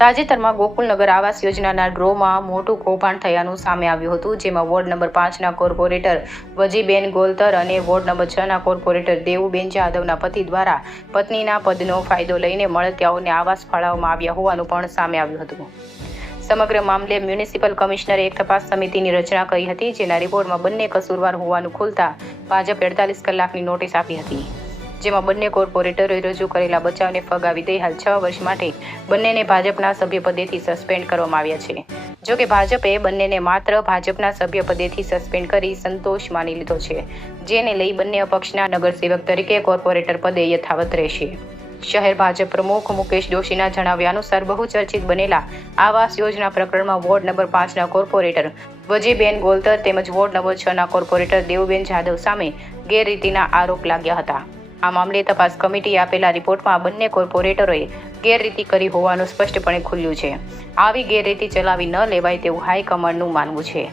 તાજેતરમાં ગોકુલનગર આવાસ યોજનાના ડ્રોમાં મોટું કૌભાંડ થયાનું સામે આવ્યું હતું, જેમાં વોર્ડ નંબર 5ના કોર્પોરેટર વજીબેન ગોલતર અને વોર્ડ નંબર 6ના કોર્પોરેટર દેવુબેન જાદવના પતિ દ્વારા પત્નીના પદનો ફાયદો લઈને મળતિયાઓને આવાસ ફાળવવામાં આવ્યા હોવાનું પણ સામે આવ્યું હતું. સમગ્ર મામલે મ્યુનિસિપલ કમિશનરે એક તપાસ સમિતિની રચના કરી હતી, જેના રિપોર્ટમાં બંને કસૂરવાર હોવાનું ખુલતા ભાજપે 48 કલાકની નોટિસ આપી હતી, જેમાં બંને કોર્પોરેટરોએ રજૂ કરેલા બચાવને ફગાવી દઈ હાલ 6 વર્ષ માટે બંનેને ભાજપના સભ્યપદેથી સસ્પેન્ડ કરવામાં આવ્યા છે. જોકે ભાજપે બંનેને માત્ર ભાજપના સભ્યપદેથી સસ્પેન્ડ કરી સંતોષ માની લીધો છે, જેને લઈ બંને અપક્ષના નગરસેવક તરીકે કોર્પોરેટર પદે યથાવત રહેશે. શહેર ભાજપ પ્રમુખ મુકેશ દોશીના જણાવ્યા અનુસાર બહુચર્ચિત બનેલા આવાસ યોજના પ્રકરણમાં વોર્ડ નંબર 5ના કોર્પોરેટર વજીબેન ગોલતર તેમજ વોર્ડ નંબર 6ના કોર્પોરેટર દેવુબેન જાદવ સામે ગેરરીતિના આરોપ લાગ્યા હતા. આ મામલે તપાસ કમિટીએ આપેલા રિપોર્ટમાં બંને કોર્પોરેટરોએ ગેરરીતિ કરી હોવાનું સ્પષ્ટપણે ખુલ્યું છે. આવી ગેરરીતિ ચલાવી ન લેવાય તેવું હાઈકમાન્ડનું માનવું છે,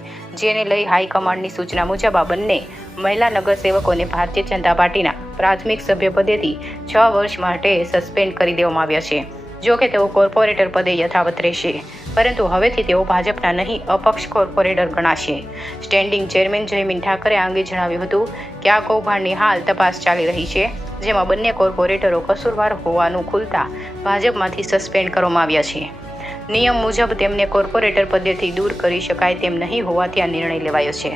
જેને લઈ હાઈકમાન્ડની સૂચના મુજબ આ બંને મહિલા નગરસેવકોને ભારતીય જનતા પાર્ટીના પ્રાથમિક સભ્યપદેથી 6 વર્ષ માટે સસ્પેન્ડ કરી દેવામાં આવ્યા છે. જો કે તેઓ કોર્પોરેટર પદે યથાવત રહેશે, પરંતુ હવેથી તેઓ ભાજપના નહીં અપક્ષ કોર્પોરેટર ગણાશે. સ્ટેન્ડિંગ ચેરમેન જયમીન ઠાકરે આ અંગે જણાવ્યું હતું કે આ કૌભાંડની હાલ તપાસ ચાલી રહી છે, જેમાં બંને કોર્પોરેટરો કસૂરવાર હોવાનું ખુલતા ભાજપમાંથી સસ્પેન્ડ કરવામાં આવ્યા છે. નિયમ મુજબ તેમને કોર્પોરેટર પદેથી દૂર કરી શકાય તેમ નહીં હોવાથી આ નિર્ણય લેવાયો છે.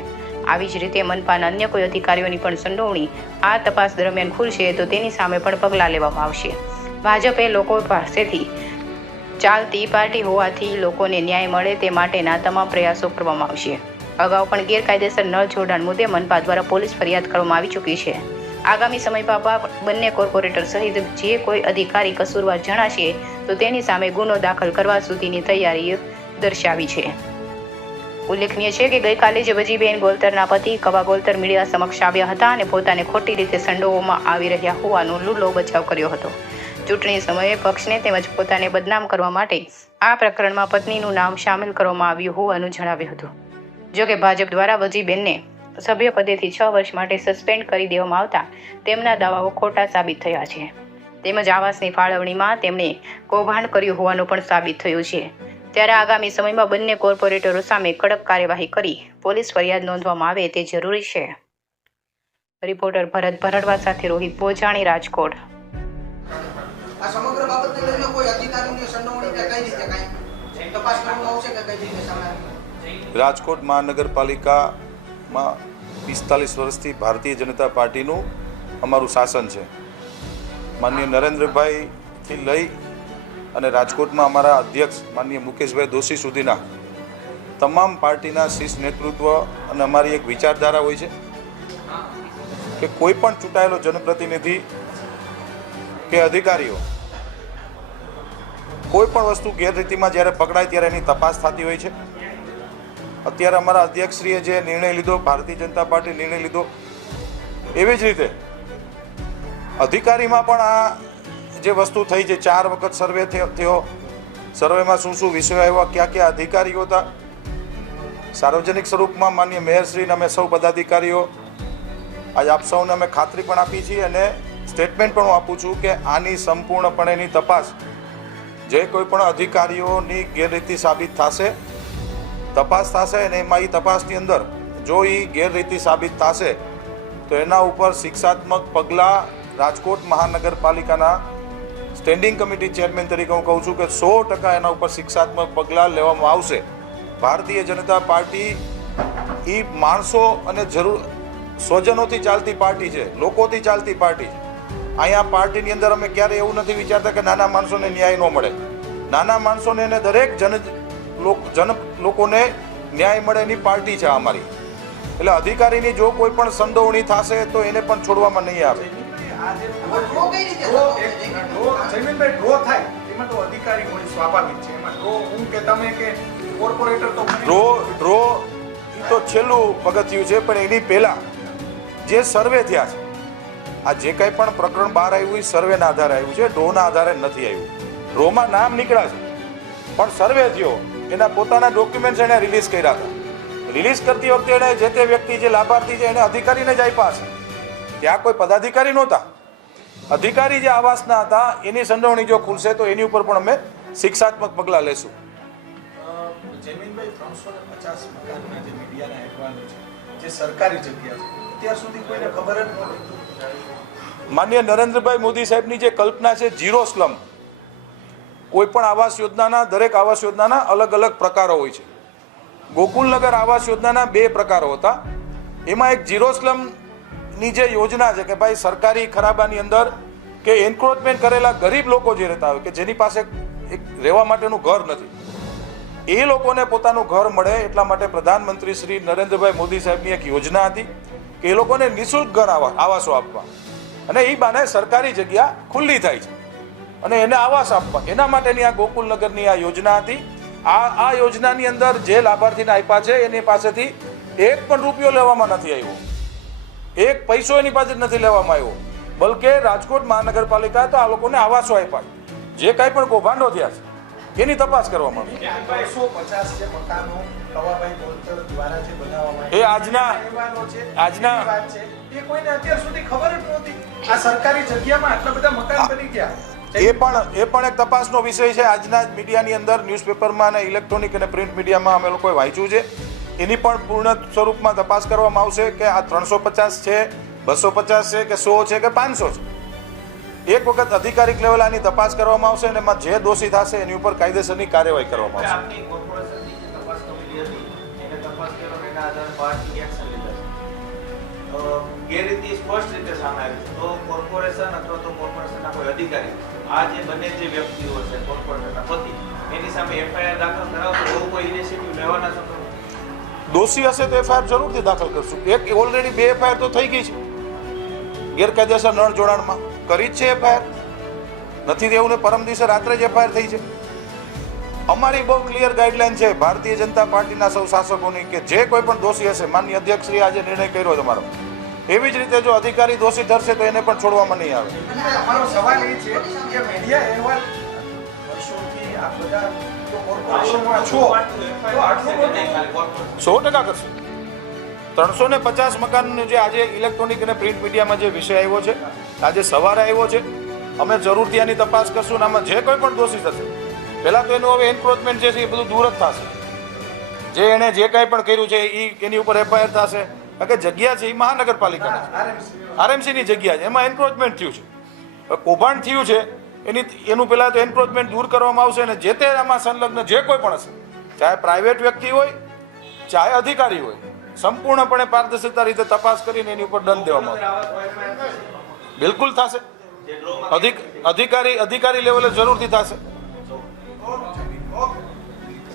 આવી જ રીતે મનપાના અન્ય કોઈ અધિકારીઓની પણ સંડોવણી આ તપાસ દરમિયાન ખુલશે તો તેની સામે પણ પગલાં લેવામાં આવશે. ભાજપે લોકો પાસેથી ચાલતી પાર્ટી હોવાથી લોકોને ન્યાય મળે તે માટેના તમામ પ્રયાસો કરવામાં આવશે. અગાઉ પણ ગેરકાયદેસર નળ જોડાણ મુદ્દે મનપા દ્વારા પોલીસ ફરિયાદ કરવામાં આવી ચૂકી છે. આગામી સમયમાં બંને કોર્પોરેટર સહિત જે કોઈ અધિકારી કસૂરવાર જણાશે તો તેની સામે ગુનો દાખલ કરવા સુધીની તૈયારી દર્શાવી છે. ઉલ્લેખનીય છે કે ગઈકાલે જ વજીબેન ગોલતરના પતિ કવા ગોલતર મીડિયા સમક્ષ આવ્યા હતા અને પોતાને ખોટી રીતે સંડોવવામાં આવી રહ્યા હોવાનો લૂલો બચાવ કર્યો હતો. ચૂંટણી સમયે પક્ષને તેમજ પોતાને બદનામ કરવા માટે આ પ્રકરણમાં પત્નીનું નામ સામેલ કરવામાં આવ્યું હોવાનું જણાવ્યું હતું. જોકે ભાજપ દ્વારા વજીબેનને સભ્યપદેથી 6 વર્ષ માટે સસ્પેન્ડ કરી દેવામાં આવતા તેમના દાવાઓ ખોટા સાબિત થયા છે. તેમજ આવાસની ફાળવણીમાં તેમણે કૌભાંડ કર્યું હોવાનું પણ સાબિત થયું છે. ત્યારે આગામી સમયમાં બંને કોર્પોરેટરો સામે કડક કાર્યવાહી કરી પોલીસ ફરિયાદ નોંધવામાં આવે તે જરૂરી છે. રિપોર્ટર ભરત ભરડવા સાથે રોહિત પોજાણી, રાજકોટ. આ સમગ્ર બાબતને લઈને કોઈ અધિકારીની સંડોવણી કે કઈ રીતે કઈ તપાસ કરવામાં આવશે કે કઈ રીતે સામે? રાજકોટ મહાનગરપાલિકામાં 45 વર્ષથી ભારતીય જનતા પાર્ટીનું અમારું શાસન છે. માનનીય નરેન્દ્રભાઈથી લઈ અને રાજકોટમાં અમારા અધ્યક્ષ માનનીય મુકેશભાઈ દોશી સુધીના તમામ પાર્ટીના શીર્ષ નેતૃત્વ અને અમારી એક વિચારધારા હોય છે કે કોઈ પણ ચૂંટાયેલો જનપ્રતિનિધિ કે અધિકારીઓ કોઈ પણ વસ્તુ ગેરરીતિમાં જ્યારે પકડાય ત્યારે એની તપાસ થતી હોય છે. અત્યારે અમારા અધ્યક્ષશ્રીએ જે નિર્ણય લીધો, ભારતીય જનતા પાર્ટી નિર્ણય લીધો, એવી જ રીતે અધિકારીમાં પણ આ જે વસ્તુ થઈ છે, 4 વખત સર્વે થયો, સર્વેમાં શું શું વિષયો આવ્યા, ક્યાં ક્યાં અધિકારીઓ હતા, સાર્વજનિક સ્વરૂપમાં માનનીય મેયરશ્રીને અમે સૌ પદાધિકારીઓ આજ આપ સૌને અમે ખાતરી પણ આપી છીએ અને સ્ટેટમેન્ટ પણ હું આપું છું કે આની સંપૂર્ણપણેની તપાસ જે કોઈ પણ અધિકારીઓની ગેરરીતિ સાબિત થશે, તપાસ થશે અને એમાં એ તપાસની અંદર જો એ ગેરરીતિ સાબિત થશે તો એના ઉપર શિક્ષાત્મક પગલાં રાજકોટ મહાનગરપાલિકાના સ્ટેન્ડિંગ કમિટી ચેરમેન તરીકે હું કહું છું કે 100% એના ઉપર શિક્ષાત્મક પગલાં લેવામાં આવશે. ભારતીય જનતા પાર્ટી એ માણસો અને સ્વજનોથી ચાલતી પાર્ટી છે, લોકોથી ચાલતી પાર્ટી છે. અહીંયા પાર્ટીની અંદર અમે ક્યારેય એવું નથી વિચારતા કે નાના માણસોને ન્યાય ન મળે. નાના માણસોને અને દરેક જન લોકોને ન્યાય મળે એની પાર્ટી છે અમારી. એટલે અધિકારીની જો કોઈ પણ સંડોવણી થશે તો એને પણ છોડવામાં નહીં આવે. ડ્રો એ તો છેલ્લું પગથિયું છે, પણ એની પહેલા જે સર્વે થયા છે, આ જે કંઈ પણ પ્રકરણ બહાર આવ્યું એ સર્વેના આધારે આવ્યું છે, ડ્રોના આધારે નથી આવ્યું. ડ્રોમાં નામ નીકળ્યા છે પણ સર્વે થયો, એના પોતાના ડોક્યુમેન્ટ્સ એણે રિલીઝ કર્યા હતા. રિલીઝ કરતી વખતે એણે જે તે વ્યક્તિ જે લાભાર્થી છે એને અધિકારીને જ આપ્યા છે. ત્યાં કોઈ પદાધિકારી નહોતા. અધિકારી જે આવાસના હતા એની સંડોવણી જો ખુલશે તો એની ઉપર પણ અમે શિક્ષાત્મક પગલાં લેશું. જમીનભાઈ 350 મકાનના જે મીડિયાના અહેવાલો છે જે સરકારી જગ્યા છે અત્યાર સુધી કોઈને ખબર જ નહોતી. માનનીય નરેન્દ્રભાઈ મોદી સાહેબની જે કલ્પના છે ઝીરો સ્લમ, કોઈ પણ આવાસ યોજનાના દરેક આવાસ યોજનાના અલગ અલગ પ્રકારો હોય છે. ગોકુલનગર આવાસ યોજનાના 2 પ્રકારો હતા. એમાં એક ઝીરો સ્લમની જે યોજના છે કે ભાઈ સરકારી ખરાબાની અંદર કે એન્ક્રોચમેન્ટ કરેલા ગરીબ લોકો જે રહેતા હોય કે જેની પાસે એક રહેવા માટેનું ઘર નથી, એ લોકોને પોતાનું ઘર મળે એટલા માટે પ્રધાનમંત્રી શ્રી નરેન્દ્રભાઈ મોદી સાહેબની એક યોજના હતી કે એ લોકોને નિઃશુલ્ક ઘર આવાસો આપવા, અને એ બાને સરકારી જગ્યા ખુલ્લી થાય છે અને એને આવાસ આપવા, એના માટેની આ ગોકુલનગરની આ યોજના હતી. આ યોજનાની અંદર જે લાભાર્થીને આપ્યા છે એની પાસેથી 1 પણ રૂપિયો લેવામાં નથી આવ્યો, 1 પૈસો એની પાસે નથી લેવામાં આવ્યો, બલકે રાજકોટ મહાનગરપાલિકાએ તો આ લોકોને આવાસો આપ્યા. જે કાંઈ પણ કૌભાંડો થયા છે એની તપાસ કરવામાં આવી. 250 જે મકાનો કવાભાઈ બોલતર દ્વારા જે બનાવવામાં એ આજના વાત છે એ કોઈને અત્યાર સુધી ખબર જ નહોતી. આ સરકારી જગ્યામાં આટલા બધા મકાન બની ગયા. એ પણ એક તપાસનો વિષય છે. આજના જ મીડિયાની અંદર ન્યૂઝપેપરમાં અને ઇલેક્ટ્રોનિક અને પ્રિન્ટ મીડિયામાં અમે લોકોએ વાંચ્યું છે. એની પણ પૂર્ણ સ્વરૂપમાં તપાસ કરવામાં આવશે કે આ 350 છે, 250 છે કે 100 છે કે 500 છે. એક વખત અધિકારિક લેવલ આની તપાસ કરવામાં આવશે અને એમાં જે દોષી થશે એની ઉપર કાયદેસરની કાર્યવાહી કરવામાં આવશે. આપની કોર્પોરેશનની જે તપાસ કમિટી હતી એને તપાસ કર્યો એના આધારે પાર્ટી એક્શન લીધા છે. ગેરરીતિ સ્પષ્ટ રીતે સામે આવી છે. તો કોર્પોરેશન અથવા તો કોર્પોરેશનના કોઈ અધિકારી આ જે બંને જે વ્યક્તિઓ છે કોર્પોરેશનના પતિ એની સામે એફઆઈઆર દાખલ કરાવતો એવું કોઈ ઇનિશિયેટિવ લેવાના છો? દોષી હશે તો એફઆઈઆર જરૂરથી દાખલ કરશું. એક ઓલરેડી 2 એફઆઈઆર તો થઈ ગઈ છે ગેરકાયદેસર નળ જોડાણમાં, કરી જ છે એફઆઈઆર. નથી તેવું ને પરમ દિવસે રાત્રે જ એફઆઈઆર થઈ છે. અમારી બહુ ક્લિયર ગાઈડલાઈન છે ભારતીય જનતા પાર્ટીના સૌ શાસકોની કે જે કોઈ પણ દોષી હશે, માનનીય અધ્યક્ષશ્રીએ આજે નિર્ણય કર્યો તમારો, એવી જ રીતે જો અધિકારી દોષી ઠરશે તો એને પણ છોડવામાં નહીં આવે. અમારો સવાલ એ છે કે મીડિયા અહેવાલ વર્ષોથી આ બધા જો કોર્પોરેશનમાં છો તો આટલું બધું 100% કરશે. 350 મકાનનું જે આજે ઇલેક્ટ્રોનિક અને પ્રિન્ટ મીડિયામાં જે વિષય આવ્યો છે, આજે સવારે આવ્યો છે, અમે જરૂરથી આની તપાસ કરશું અને આમાં જે કોઈ પણ દોષી થશે પહેલાં તો એનું હવે એન્ક્રોચમેન્ટ જે છે એ બધું દૂર જ થશે. જે એણે જે કાંઈ પણ કર્યું છે એની ઉપર એફઆઈઆર થશે. કારણ કે જગ્યા છે એ મહાનગરપાલિકાની આરએમસીની જગ્યા છે, એમાં એન્ક્રોચમેન્ટ થયું છે, કૌભાંડ થયું છે, એનું પહેલાં તો એન્ક્રોચમેન્ટ દૂર કરવામાં આવશે અને જે તે આમાં સંલગ્ન જે કોઈ પણ હશે, ચાહે પ્રાઇવેટ વ્યક્તિ હોય ચાહે અધિકારી હોય, સંપૂર્ણપણે પારદર્શકતા રીતે તપાસ કરીને એની ઉપર દંડ દેવામાં આવશે. બિલકુલ થશે. અધિકારી લેવલે જરૂરથી થશે.